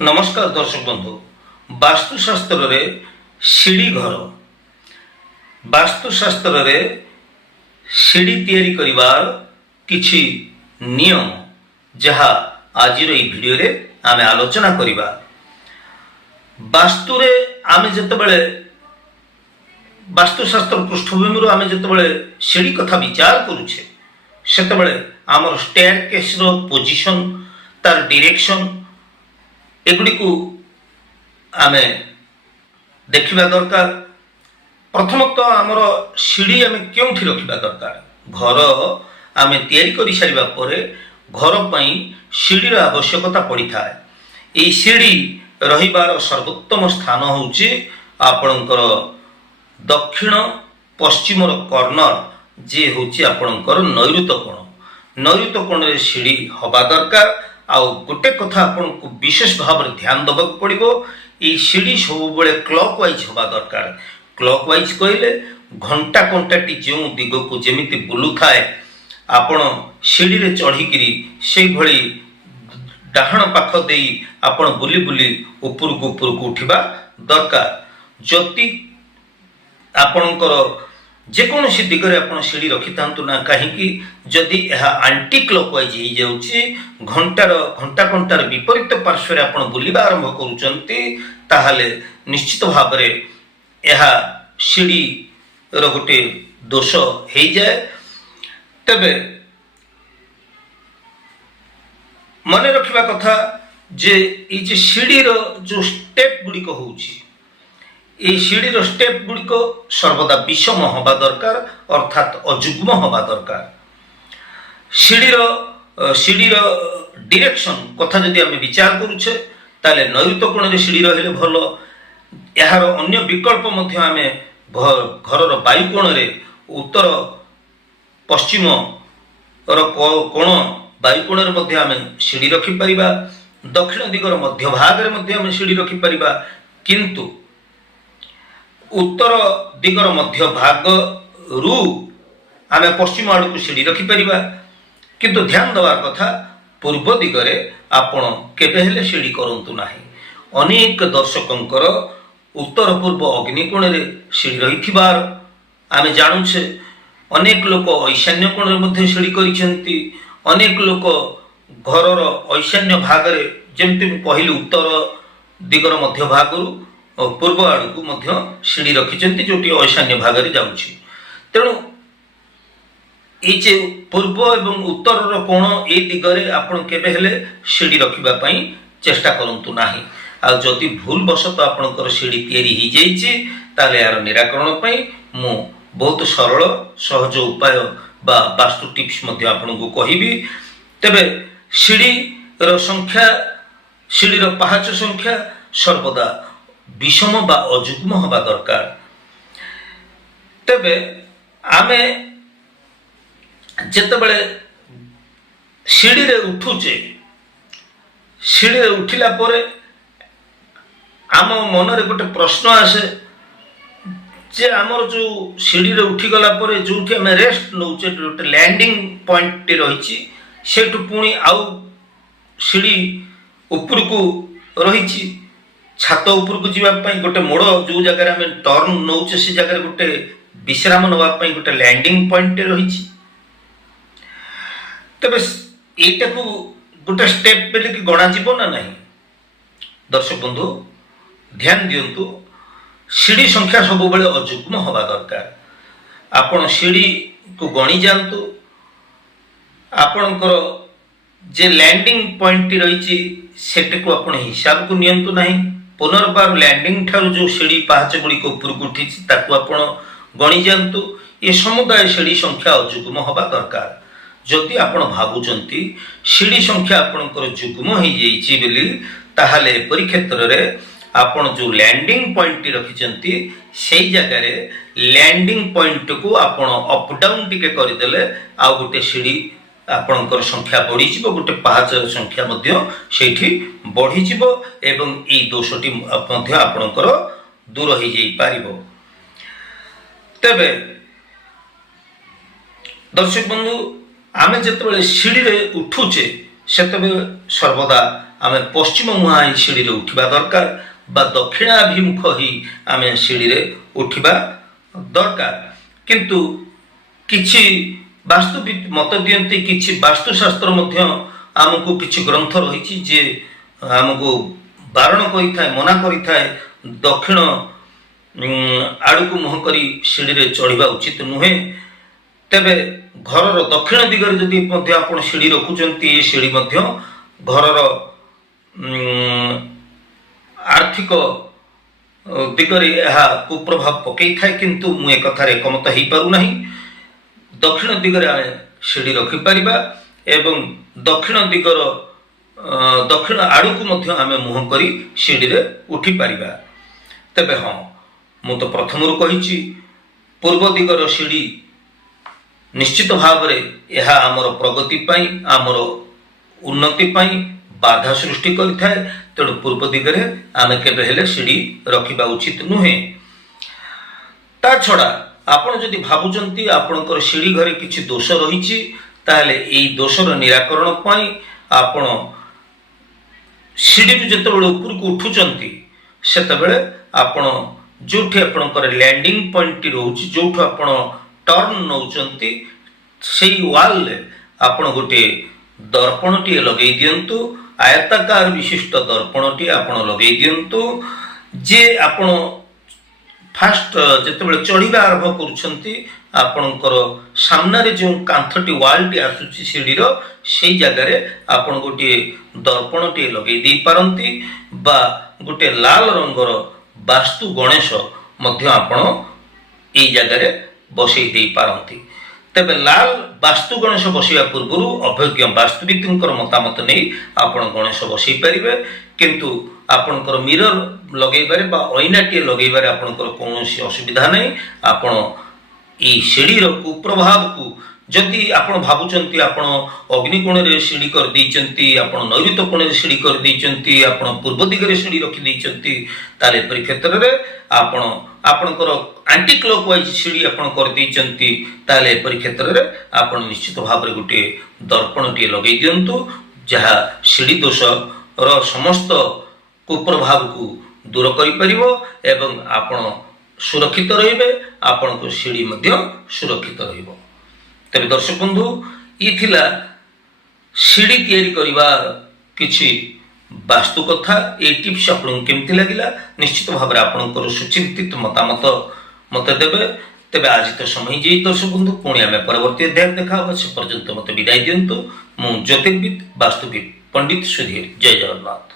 नमस्कार दर्शक बंधु। वास्तुशास्त्र रे सीढ़ी घर वास्तुशास्त्र रे सीढ़ी तैयारी करिवार किछि नियम जहा आजिर ई वीडियो रे आमे आलोचना करिबा। वास्तु रे आमे जतबेले वास्तुशास्त्र पृष्ठभूमि रो आमे जतबेले सीढ़ी कथा विचार करूछे सेतबेले आमर स्टेयरकेस रो पोजीशन तार डायरेक्शन एगुड़ी को आमे देखिबा दरकार। प्रथमतः आमर सीढ़ी आमे क्योंठी रखिबा दरकार। घर आमे तैयारी करि सारिबा परे घर पई सीढ़ीर आवश्यकता पड़ी थाए। एई सीढ़ी रहिबार सर्वोत्तम स्थान होउची आपणकर दक्षिण पश्चिम कॉर्नर जे होउची आपणकर नैऋत्य कोण। नैऋत्य कोण रे सीढ़ी हबा दरकार। आउ गोटे कथा आपन को विशेष भाव में ध्यान दबक पड़ो। ये सीढ़ी सब बड़े क्लॉक वाइज हवा दरकार। क्लॉक वाइज कहले घंटा कंटाटी जो दिग को जेमिति बुलू थाए आपण सीढ़ी रे चढ़िकी से भली डाहण पाख देई आपण बुली बुली ऊपर को उठिबा दरकार। जति आपणकर जेकोसी दिगरे आपण सीढ़ी रखि थांतु ना कहीं जदि यह आंटी क्लॉकवाइज हो जाउची घंटा घंटार विपरीत पार्श्व आपण बुलिबा आरंभ करूचंती ताहाले निश्चित भाव रे यह सीढ़ी रो गोटे दोष हो जाए। तबे मन रखिबा कथा जे ई जे सीढ़ी रो जो स्टेप गुडी को होउची ये सीढ़ीर स्टेप गुड़िक सर्वदा विषम हवा दरकार अर्थात अजुग्म हवा दरकार। सीढ़ीर डायरेक्शन कथा जदि आम विचार करुचे ताले नैऋत्य कोण रे सीढ़ी रहिले भल। यार अन्य विकल्प मध्य आमे घरर वायु कोण रे उत्तर पश्चिम कोण वायु कोण रे मध्य आमे सीढ़ी रखि परिबा। दक्षिण दिगर मध्य भाग रे मध्य आमे सीढ़ी रखि परिबा। किंतु उत्तर दिगर मध्य भाग रु आमे पश्चिम आड़ को सीढ़ी रखि परिबा। किंतु ध्यान देवार कथा पूर्व दिगरे आपण केबे हेले सीढ़ी करंतु नाही। अनेक दर्शकंकर उत्तर पूर्व अग्निकोण रे सीढ़ी रहिथिबार आमे जानुछे। अनेक लोक ईशान्य कोण रे मध्ये सीढ़ी करिसेंती। अनेक लोक घरर ईशान्य भाग रे जेमति कहली उत्तर दिगर मध्य भाग रु पूर्व आड़ को मध्य सीढ़ी रखिंट जो ईशान्य भाग में जाऊँगी। तेणु ये पूर्व एवं उत्तर कोण ए दिगरे आपन केबे हेले सीढ़ी रखिबा चेष्टा करंतु नाही। आ जदि भूल वशत आपनकर सीढ़ी तैयारी हो जाइए ताले यार निराकरण पई मु बहुत सरल सहज उपाय बा वास्तु टिप्स मध्य आपनको कहिबी। तबे सीढ़ी रो संख्या सीढ़ी रो पाहाच संख्या सर्वदा विषम बा अजुग्म हवा दरकार। तबे आमे जेतेबेले सीढ़ी रे उठुचे सीढ़ी रे उठिला परे आम मन रे गोटे प्रश्न आसे जे आमर जो सीढ़ी रे उठी गला परे जोठी आमे रेस्ट नउचे गोटे लैंडिंग पॉइंट रहिछि सेठु पुणी आउ सीढ़ी ऊपर को रहिछि छात ऊपर को जीवाई गोटे मोड़ जो जगह आम टर्न नौचे से जगह गोटे विश्राम नापी गोटे लैंडिंग पॉइंट रही। तेरे यटा को गोटे स्टेप बेले कि गणा जीव ना नहीं। दर्शक बंधु ध्यान दिंतु सीढ़ी संख्या सब बेले अजुग्म हवा दरकार। आपण सीढ़ी को गणी जातु आपणकर जे लैंडिंग पॉइंट रही सेट को आपण हिसाब को नियंतु नहीं। पुनर्बार लैंडिंग ठारू जो सीढ़ी पाहाच गुड़िक ऊपर को उठी आपण गणी जातु ये समुदाय सीढ़ी संख्या अजुग्म हवा दरकार। जदि आपण भावुचंती सीढ़ी संख्या आपणकर जुग्म हो जाइछि बेली ताहाले एपरि क्षेत्र रे आपण जो लैंडिंग पॉइंट रखिचंती सेई जगह रे लैंडिंग पॉइंट को आपण अप डाउन टिके करदेले आ गोटे सीढ़ी आपणकर संख्या बढ़ी जीवो गोटे पाहाच संख्या मध्य सेठी बढ़ी जीवो एवं ए दोषटी मध्य आपणकर दूर हो जाई पारिबो। तबे दर्शक बंधु आमे जेतेबेले सीढ़ी रे उठुचे सेतेबेले सर्वदा आमे पश्चिम मुहां ही सीढ़ी रे उठिबा दरकार बा दक्षिणाभिमुख ही आमे सीढ़ी रे उठिबा दरकार। किंतु किछि वास्तुविद मत दियंती किछि वास्तुशास्त्र मध्य आमको किछि ग्रंथ रही जे आमको बारण करिथाय मना करिथाय दक्षिण आड़कू मुह करी सीढ़ी रे चढ़िबा उचित नुहे। तेबे घर दक्षिण दिगरे जदि मध्य आपण सीढ़ी रखुचंती ए सीढ़ी मध्य घर आर्थिक दिगरे यह कुप्रभाव पकई थाए। किंतु मु एक कथार एकमत हो पारु नाही। दक्षिण दिगरे सीढ़ी रखिपर एवं दक्षिण दिगर दक्षिण आड़कू मध्य आमे मुह करी सीढ़ी रे उठी पारिबा। तेबे हाँ मु तो प्रथम कही पूर्व दिगर सीढ़ी निश्चित भाव रे यह आमर प्रगति पाई आमर उन्नति पाई बाधा सृष्टि करिथाए। तेणु पूर्व दिगरे आमे केबे हेले सीढ़ी रखिबा उचित नुहे। ता छड़ा आपण जदि भाबुचंती आपणकर सीढ़ी घरे किछि दोष रहिछि ताहले एई दोषर निराकरण पाई आपण सीढ़ी जेतेबेले उपरकू उठुचंती सेतेबेले आपण जोठी आपणकर लैंडिंग पॉइंट रोची जोठु आपण टर्न नौचंती सेई वाल ले आपण गोटे दर्पणटी लगे दियंतु। आयताकार विशिष्ट दर्पणटी आपण लगे दियंतु जे आपण फास्ट जेतेबेले चढ़िबा आरंभ करूछंती आपणकर सामनारे जो कांथटी वालटी आसुची सीढ़ीर सेई जगह रे आपण गोटे दर्पणटी लगे दी पारंती बा गोटे लाल रंगर वास्तु गणेश मध्य आपण एई जगह रे बसई दे पारंती। तेबे लाल वास्तु गणेश बसैया पूर्व अभिज्ञ वास्तुविदर मतामत नहीं आपण गणेश बसई पारिबे। किंतु आपणकर मिरर लगेबारे बा ऐनाटी लगेबारे आपणकर कौनसी असुविधा नहीं। आपण ई सीढ़ीर कुप्रभाव को जदि आपण भाबुचंती आपण अग्निकोण रे सीढ़ी कर दैचंती आपण नैऋत्य कोण रे सीढ़ी कर दैचंती आपण पूर्व दिगरे सीढ़ी रखि दैचंती ताले परि क्षेत्र रे आपण आपणकर एंटी क्लॉकवाइज सीढ़ी आपण कर दैचंती ताले परि क्षेत्र रे आपण निश्चित भाव रे गुटे दर्पणटी लगे दियंतु जहा सीढ़ी दोष रो समस्त कुप्रभाव को दूर करि परिबो एवं आपण सुरक्षित रहिबे आपण को सीढ़ी मध्य सुरक्षित रहिबो। तेरे दर्शक बंधु ये थिला सीढ़ी तैयारी करिबा किछि वास्तु कथा। ए टिप्स आपन केमति लागिला निश्चित भाव रे आपनकर सुचिंतित मतामत मते देबे। तेबे आज तो समय जे दर्शक बंधु पुणी आमे परवर्ती अध्याय देखा से पर्यंत मते विदाय दियंतु। मु ज्योतिर्विद वास्तुविद पंडित सुधीर। जय जगन्नाथ।